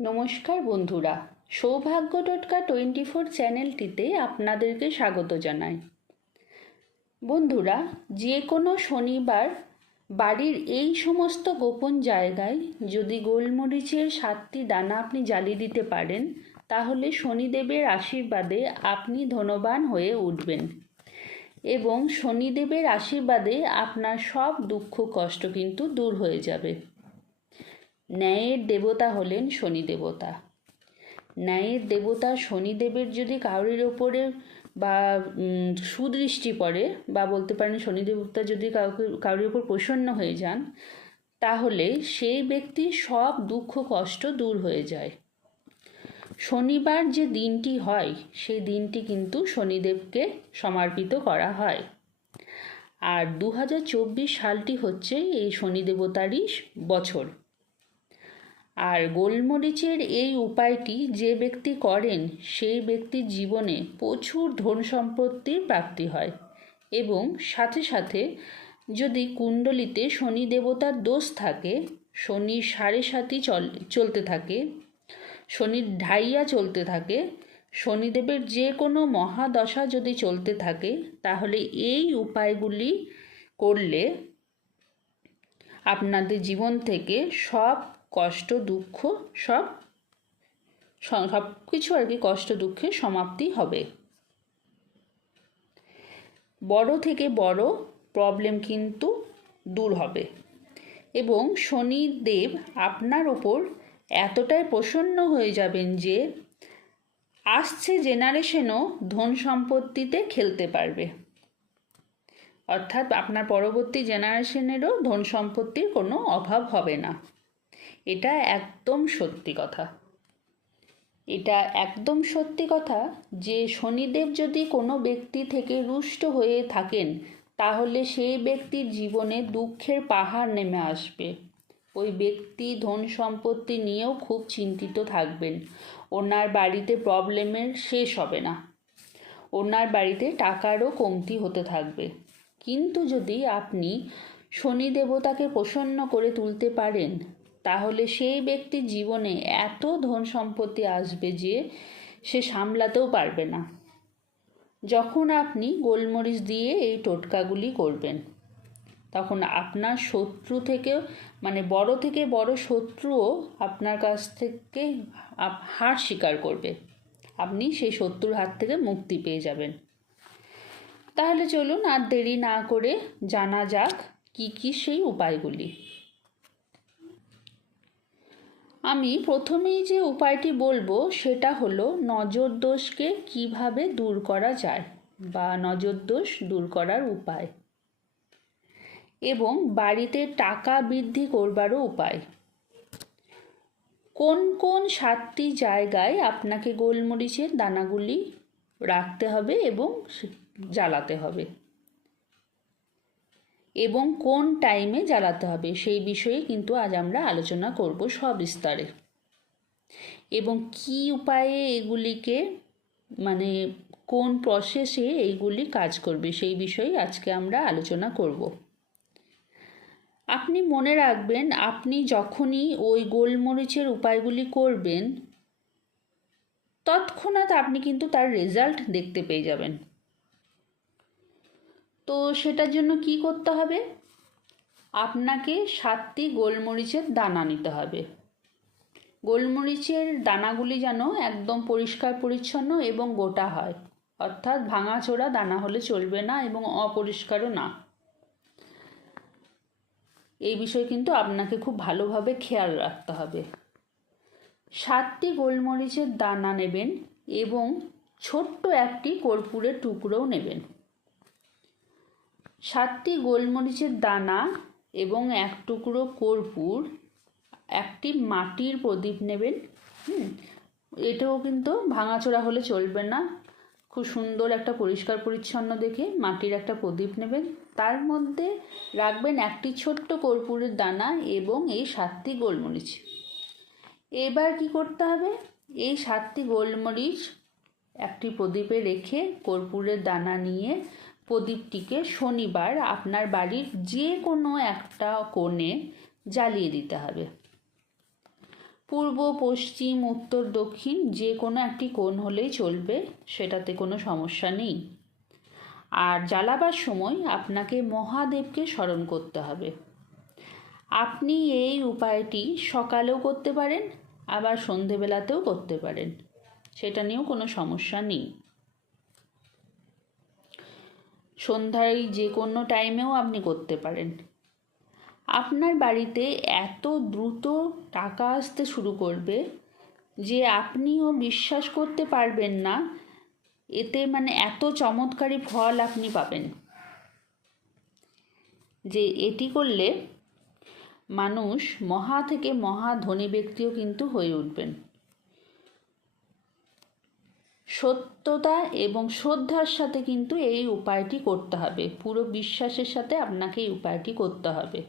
নমস্কার বন্ধুরা সৌভাগ্য টোটকা টোয়েন্টি ফোর চ্যানেলটিতে আপনাদেরকে স্বাগত জানাই। বন্ধুরা যে কোনো শনিবার বাড়ির এই সমস্ত গোপন জায়গায় যদি গোলমরিচের সাতটি দানা আপনি জ্বালিয়ে দিতে পারেন, তাহলে শনিদেবের আশীর্বাদে আপনি ধনবান হয়ে উঠবেন এবং শনিদেবের আশীর্বাদে আপনার সব দুঃখ কষ্ট কিন্তু দূর হয়ে যাবে। ন্যায়ের দেবতা হলেন শনি দেবতা। ন্যায়ের দেবতা শনিদেবের যদি কাউরির ওপরে বা সুদৃষ্টি পড়ে বা বলতে পারেন শনি দেবতা যদি কাউকে কাউরির ওপর প্রসন্ন হয়ে যান, তাহলে সেই ব্যক্তির সব দুঃখ, কষ্ট দূর হয়ে যায়। শনিবার যে দিনটি হয়, সেই দিনটি কিন্তু শনিদেবকে সমর্পিত করা হয়। আর দু হাজার চব্বিশ সালটি হচ্ছে এই শনি দেবতারই বছর। আর গোলমরিচের এই উপায়টি যে ব্যক্তি করেন, সেই ব্যক্তির জীবনে প্রচুর ধন সম্পত্তির প্রাপ্তি হয় এবং সাথে সাথে যদি কুণ্ডলিতে শনি দেবতার দোষ থাকে শনির সাড়ে সাতি চল, চলতে থাকে শনির ঢাইয়া চলতে থাকে, শনিদেবের যে কোনো মহাদশা যদি চলতে থাকে, তাহলে এই উপায়গুলি করলে আপনাদের জীবন থেকে সব কষ্ট, দুঃখ সব সব কিছু আর কি কষ্ট, দুঃখের সমাপ্তি হবে। বড় থেকে বড় প্রবলেম কিন্তু দূর হবে। এবং শনিদেব আপনার ওপর এতটাই প্রসন্ন হয়ে যাবেন যে আসছে জেনারেশনও ধন সম্পত্তিতে খেলতে পারবে। অর্থাৎ আপনার পরবর্তী জেনারেশনেরও ধন সম্পত্তির কোনো অভাব হবে না। এটা একদম সত্যি কথা। এটা একদম সত্যি কথা যে শনিদেব যদি কোনো ব্যক্তি থেকে রুষ্ট হয়ে থাকেন, তাহলে সেই ব্যক্তির জীবনে দুঃখের পাহাড় নেমে আসবে। ওই ব্যক্তি ধন সম্পত্তি নিয়েও খুব চিন্তিত থাকবেন। ওনার বাড়িতে প্রবলেমের শেষ হবে না। ওনার বাড়িতে টাকারও কমতি হতে থাকবে। কিন্তু যদি আপনি শনি দেবতাকে প্রসন্ন করে তুলতে পারেন তাহলে সেই ব্যক্তির জীবনে এত ধন সম্পত্তি আসবে যে সে সামলাতেও পারবে না। যখন আপনি গোলমরিচ দিয়ে এই টোটকাগুলি করবেন, তখন আপনার শত্রু থেকে মানে বড় থেকে বড় শত্রুও আপনার কাছ থেকে হার স্বীকার করবে। আপনি সেই শত্রুর হাত থেকে মুক্তি পেয়ে যাবেন। তাহলে চলুন আর দেরি না করে জানা যাক কি কি সেই উপায়গুলি। আমি প্রথমেই যে উপায়টি বলব সেটা হলো নজর দোষকে কীভাবে দূর করা যায় বা নজর দোষ দূর করার উপায়। এবং বাড়িতে টাকা বৃদ্ধি করবারও উপায়। কোন কোন সাতটি জায়গায় আপনাকে গোলমরিচের দানাগুলি রাখতে হবে এবং জ্বালাতে হবে? এবং কোন টাইমে জ্বালাতে হবে, সেই বিষয়ে কিন্তু আজ আমরা আলোচনা করব সবিস্তারে। এবং কি উপায়ে এগুলিকে মানে কোন প্রসেসে এইগুলি কাজ করবে, সেই বিষয়ে আজকে আমরা আলোচনা করব। আপনি মনে রাখবেন, আপনি যখনই ওই গোলমরিচের উপায়গুলি করবেন, তৎক্ষণাৎ আপনি কিন্তু তার রেজাল্ট দেখতে পেয়ে যাবেন। তো সেটার জন্য কি করতে হবে? আপনাকে সাতটি গোলমরিচের দানা নিতে হবে। গোলমরিচের দানাগুলি যেন একদম পরিষ্কার, পরিচ্ছন্ন এবং গোটা হয়। অর্থাৎ ভাঙাচোরা দানা হলে চলবে না এবং অপরিষ্কারও না। এই বিষয়ে কিন্তু আপনাকে খুব ভালোভাবে খেয়াল রাখতে হবে। সাতটি গোলমরিচের দানা নেবেন এবং ছোট্ট একটি কর্পূরের টুকরোও নেবেন। সাতটি গোলমরিচের দানা এবং এক টুকরো কর্পূর, একটি মাটির প্রদীপ নেবেন, হুম, এটাও কিন্তু ভাঙাচোরা হলে চলবে না। খুব সুন্দর একটা পরিষ্কার পরিচ্ছন্ন দেখে মাটির একটা প্রদীপ নেবেন। তার মধ্যে রাখবেন একটি ছোট্ট কর্পূরের দানা এবং এই সাতটি গোলমরিচ। এবার কি করতে হবে? এই সাতটি গোলমরিচ একটি প্রদীপে রেখে কর্পূরের দানা নিয়ে প্রদীপটিকে শনিবার আপনার বাড়ির যে কোনো একটা কোণে জ্বালিয়ে দিতে হবে। পূর্ব, পশ্চিম, উত্তর, দক্ষিণ যে কোনো একটি কোণ হলেই চলবে, সেটাতে কোনো সমস্যা নেই। আর জ্বালাবার সময় আপনাকে মহাদেবকে স্মরণ করতে হবে। আপনি এই উপায়টি সকালেও করতে পারেন, আবার সন্ধেবেলাতেও করতে পারেন, সেটা নিয়েও কোনো সমস্যা নেই। সন্ধ্যায় যে কোনো টাইমেও আপনি করতে পারেন। আপনার বাড়িতে এত দ্রুত টাকা আসতে শুরু করবে যে আপনিও বিশ্বাস করতে পারবেন না, এতে মানে এত চমৎকারী ফল আপনি পাবেন। যে এটি করলে মানুষ মহা থেকে মহা ধনী ব্যক্তিও কিন্তু হয়ে উঠবেন। সত্যতা এবং শ্রদ্ধার সাথে কিন্তু এই উপায়টি করতে হবে। পুরো বিশ্বাসের সাথে আপনাকে এই উপায়টি করতে হবে।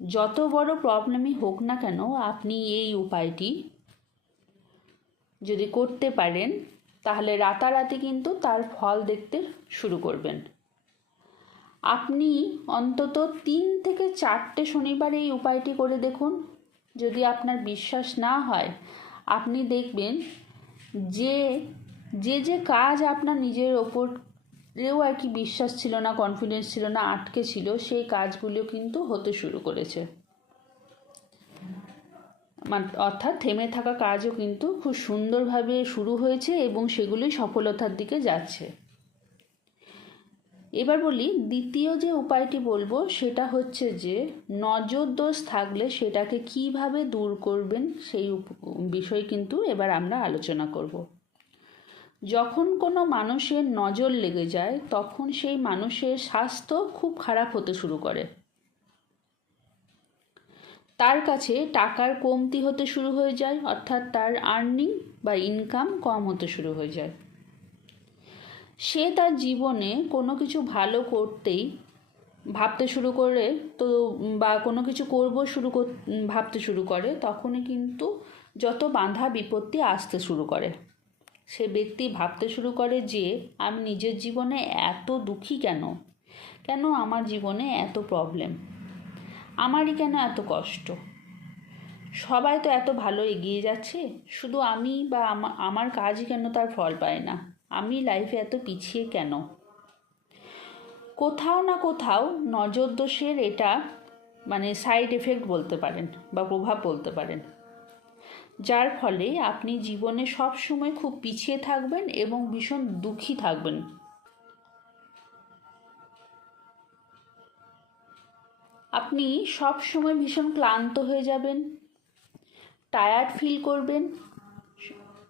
যত বড় প্রবলেমই হোক না কেন, আপনি এই উপায়টি যদি করতে পারেন, তাহলে রাতারাতি কিন্তু তার ফল দেখতে শুরু করবেন। আপনি অন্তত তিন থেকে চারটে শনিবার এই উপায়টি করে দেখুন। যদি আপনার বিশ্বাস না হয়, আপনি দেখবেন যে যে যে কাজ আপনার নিজের ওপরেও আর কি বিশ্বাস ছিল না কনফিডেন্স ছিল না, আটকে ছিল, সেই কাজগুলো কিন্তু হতে শুরু করেছে। অর্থাৎ থেমে থাকা কাজও কিন্তু খুব সুন্দরভাবে শুরু হয়েছে এবং সেগুলি সফলতার দিকে যাচ্ছে। এবার বলি, দ্বিতীয় যে উপায়টি বলব সেটা হচ্ছে যে, নজর দোষ থাকলে সেটাকে কীভাবে দূর করবেন সেই বিষয় কিন্তু এবার আমরা আলোচনা করব। যখন কোনো মানুষের নজর লেগে যায়, তখন সেই মানুষের স্বাস্থ্য খুব খারাপ হতে শুরু করে। তার কাছে টাকার কমতি হতে শুরু হয়ে যায়, অর্থাৎ তার আর্নিং বা ইনকাম কম হতে শুরু হয়ে যায়। সে তার জীবনে কোনো কিছু ভালো করতেই ভাবতে শুরু করে তো বা কোনো কিছু করব শুরু কর ভাবতে শুরু করে, তখনই কিন্তু যত বাধা বিপত্তি আসতে শুরু করে। সে ব্যক্তি ভাবতে শুরু করে যে, আমি নিজের জীবনে এত দুঃখী কেন? কেন আমার জীবনে এত প্রবলেম আমারই কেন এত কষ্ট? সবাই তো এত ভালো এগিয়ে যাচ্ছে, শুধু আমি বা আমার কাজই কেন তার ফল পায় না? আমি লাইফে এত পিছিয়ে কেন? কোথাও না কোথাও নজর দোষের এটা মানে সাইড এফেক্ট বলতে পারেন বা প্রভাব বলতে পারেন। যার ফলে আপনি জীবনে সব সময় খুব পিছিয়ে থাকবেন এবং ভীষণ দুঃখী থাকবেন। আপনি সব সময় ভীষণ ক্লান্ত হয়ে যাবেন টায়ার্ড ফিল করবেন,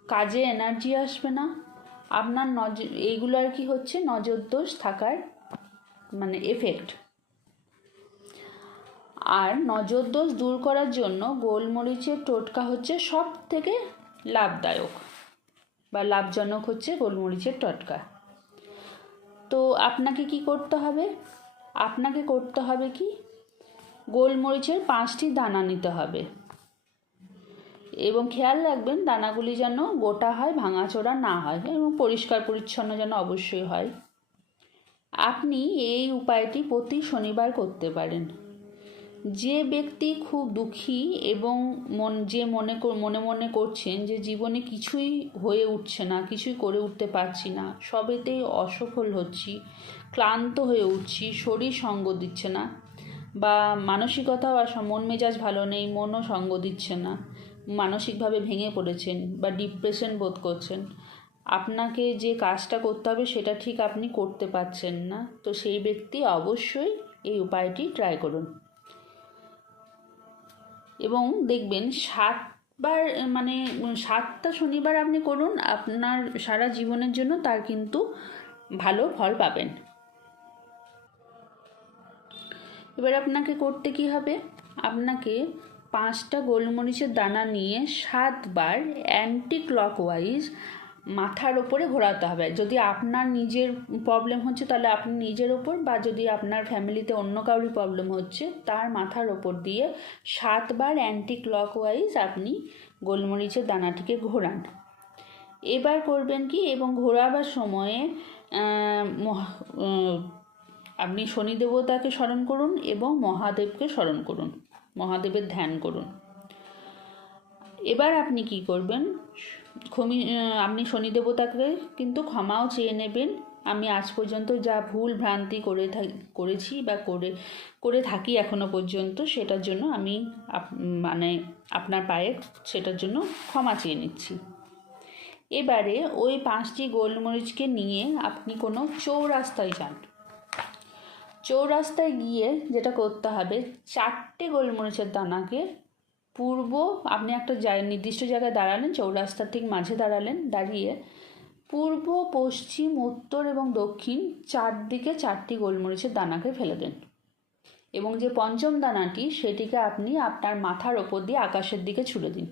কাজে এনার্জি আসবে না। আপনার নজর এইগুলো আর কি হচ্ছে, নজর দোষ থাকার মানে এফেক্ট আর নজর দোষ দূর করার জন্য গোলমরিচের টোটকা হচ্ছে সব থেকে লাভদায়ক বা লাভজনক হচ্ছে গোলমরিচের টটকা। তো আপনাকে কি করতে হবে? আপনাকে করতে হবে কি? গোলমরিচের পাঁচটি দানা নিতে হবে। এবং খেয়াল রাখবেন দানাগুলি যেন গোটা হয়, ভাঙাচোরা না হয় এবং পরিষ্কার পরিচ্ছন্ন যেন অবশ্যই হয়। আপনি এই উপায়টি প্রতি শনিবার করতে পারেন। যে ব্যক্তি খুব দুঃখী এবং মন, যে মনে মনে মনে করছেন যে জীবনে কিছুই হয়ে উঠছে না, কিছুই করে উঠতে পারছি না সবেতেই অসফল হচ্ছি, ক্লান্ত হয়ে উঠছি, শরীর সঙ্গ দিচ্ছে না বা মানসিকতাও আসা, মন মেজাজ ভালো নেই, মনও সঙ্গ দিচ্ছে না মানসিকভাবে ভেঙে পড়েছেন বা ডিপ্রেশন বোধ করছেন। আপনাকে যে কাজটা করতে হবে সেটা ঠিক আপনি করতে পারছেন না। তো সেই ব্যক্তি অবশ্যই এই উপায়টি ট্রাই করুন। এবং দেখবেন সাতবার মানে সাতটা শনিবার আপনি করুন, আপনার সারা জীবনের জন্য তার কিন্তু ভালো ফল পাবেন। এবার আপনাকে করতে কি হবে? আপনাকে পাঁচটা গোলমরিচের দানা নিয়ে সাতবার অ্যান্টি ক্লকওয়াইজ মাথার ওপরে ঘোরাতে হবে। যদি আপনার নিজের প্রবলেম হচ্ছে, তাহলে আপনি নিজের ওপর বা যদি আপনার ফ্যামিলিতে অন্য কাউরি প্রবলেম হচ্ছে, তার মাথার ওপর দিয়ে সাতবার অ্যান্টি ক্লকওয়াইজ আপনি গোলমরিচের দানাটিকে ঘোরান। এবার করবেন কি? এবং ঘোরাবার সময়ে আপনি শনি দেবতাকে স্মরণ করুন এবং মহাদেবকে স্মরণ করুন। মহাদেবের ধ্যান করুন। এবার আপনি কি করবেন? ক্ষমি, আপনি শনি দেবতাকে কিন্তু ক্ষমাও চেয়ে নেবেন। আমি আজ পর্যন্ত যা ভুল ভ্রান্তি করে করেছি বা করে করে থাকি এখনও পর্যন্ত, সেটার জন্য আমি মানে আপনার পায়ে সেটার জন্য ক্ষমা চেয়ে নিচ্ছি। এবারে ওই পাঁচটি গোলমরিচকে নিয়ে আপনি কোনো চৌরাস্তায় যান। চৌরাস্তায় গিয়ে যেটা করতে হবে, চারটে গোলমরিচের দানাকে পূর্ব, আপনি একটা নির্দিষ্ট জায়গায় দাঁড়ালেন, চৌরাস্তার ঠিক মাঝে দাঁড়ালেন, দাঁড়িয়ে পূর্ব, পশ্চিম, উত্তর এবং দক্ষিণ চারদিকে চারটি গোলমরিচের দানাকে ফেলে দেন। এবং যে পঞ্চম দানাটি, সেটিকে আপনি আপনার মাথার ওপর দিয়ে আকাশের দিকে ছুড়ে দিন।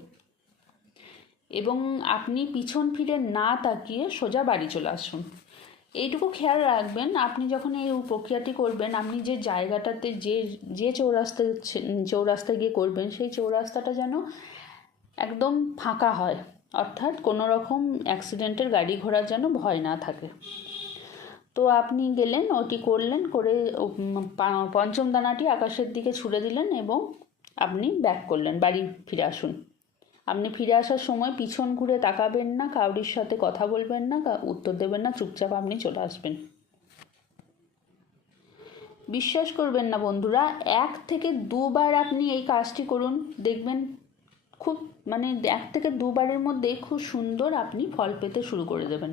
এবং আপনি পিছন ফিরে না তাকিয়ে সোজা বাড়ি চলে আসুন। এইটুকু খেয়াল রাখবেন, আপনি যখন এই প্রক্রিয়াটি করবেন, আপনি যে জায়গাটাতে যে যে চৌরাস্তায় ছে- চৌরাস্তায় গিয়ে করবেন, সেই চৌরাস্তাটা যেন একদম ফাঁকা হয়। অর্থাৎ কোনো রকম অ্যাক্সিডেন্টের গাড়ি ঘোড়ার যেন ভয় না থাকে। তো আপনি গেলেন, ওটি করলেন, করে পঞ্চম দানাটি আকাশের দিকে ছুড়ে দিলেন এবং আপনি ব্যাক করলেন, বাড়ি ফিরে আসুন। আপনি ফিরে আসার সময় পিছন ঘুরে তাকাবেন না, কাউরির সাথে কথা বলবেন না উত্তর দেবেন না, চুপচাপ আপনি চলে আসবেন। বিশ্বাস করবেন না বন্ধুরা, এক থেকে দুবার আপনি এই কাজটি করুন, দেখবেন খুব মানে এক থেকে দুবারের মধ্যে খুব সুন্দর আপনি ফল পেতে শুরু করে দেবেন।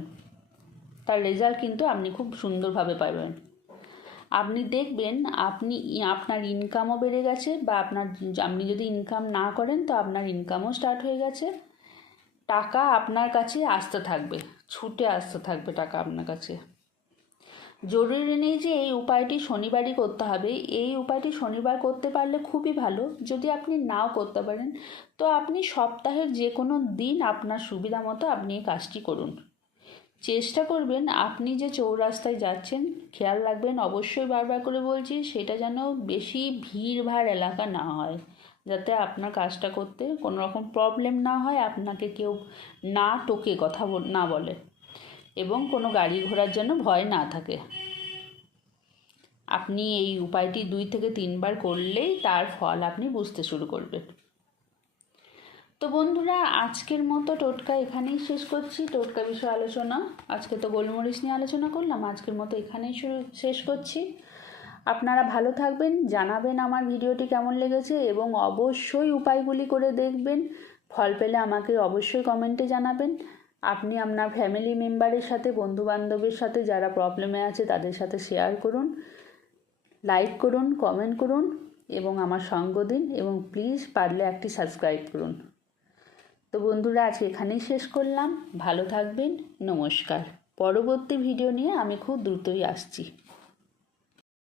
তার রেজাল্ট কিন্তু আপনি খুব সুন্দরভাবে পাবেন। আপনি দেখবেন আপনি আপনার ইনকামও বেড়ে গেছে বা আপনার আপনি যদি ইনকাম না করেন তো আপনার ইনকামও স্টার্ট হয়ে গেছে। টাকা আপনার কাছে আসতে থাকবে, ছুটে আসতে থাকবে টাকা আপনার কাছে। জরুরি নেই যে এই উপায়টি শনিবারই করতে হবে। এই উপায়টি শনিবার করতে পারলে খুবই ভালো। যদি আপনি নাও করতে পারেন, তো আপনি সপ্তাহের যে কোনো দিন আপনার সুবিধা মতো আপনি এই কাজটি করুন। চেষ্টা করবেন আপনি যে চৌরাস্তায় যাচ্ছেন, খেয়াল রাখবেন অবশ্যই বারবার করে বলছি, সেটা যেন বেশি ভিড়ভাড় এলাকা না হয়। যাতে আপনার কাজটা করতে কোনো রকম প্রবলেম না হয়, আপনাকে কেউ না টোকে কথা না বলে। এবং কোনো গাড়ি ঘোড়ার জন্য ভয় না থাকে। আপনি এই উপায়টি দুই থেকে তিনবার করলেই তার ফল আপনি বুঝতে শুরু করবেন। তো বন্ধুরা, আজকের মতো টোটকা এখানেই শেষ করছি। টোটকা বিষয়ে আলোচনা। আজকে তো গোলমরিচ নিয়ে আলোচনা করলাম, আজকের মতো এখানেই শুরু, শেষ করছি। আপনারা ভালো থাকবেন, জানাবেন আমার ভিডিওটি কেমন লেগেছে এবং অবশ্যই উপায়গুলি করে দেখবেন। ফল পেলে আমাকে অবশ্যই কমেন্টে জানাবেন। আপনি আপনার ফ্যামিলি মেম্বারের সাথে বন্ধু বান্ধবের সাথে যারা প্রবলেমে আছে তাদের সাথে শেয়ার করুন, লাইক করুন, কমেন্ট করুন এবং আমার সঙ্গ দিন এবং প্লিজ পারলে একটি সাবস্ক্রাইব করুন। তো বন্ধুরা, আজকে এখানেই শেষ করলাম। ভালো থাকবেন, নমস্কার। পরবর্তী ভিডিও নিয়ে আমি খুব দ্রুতই আসছি।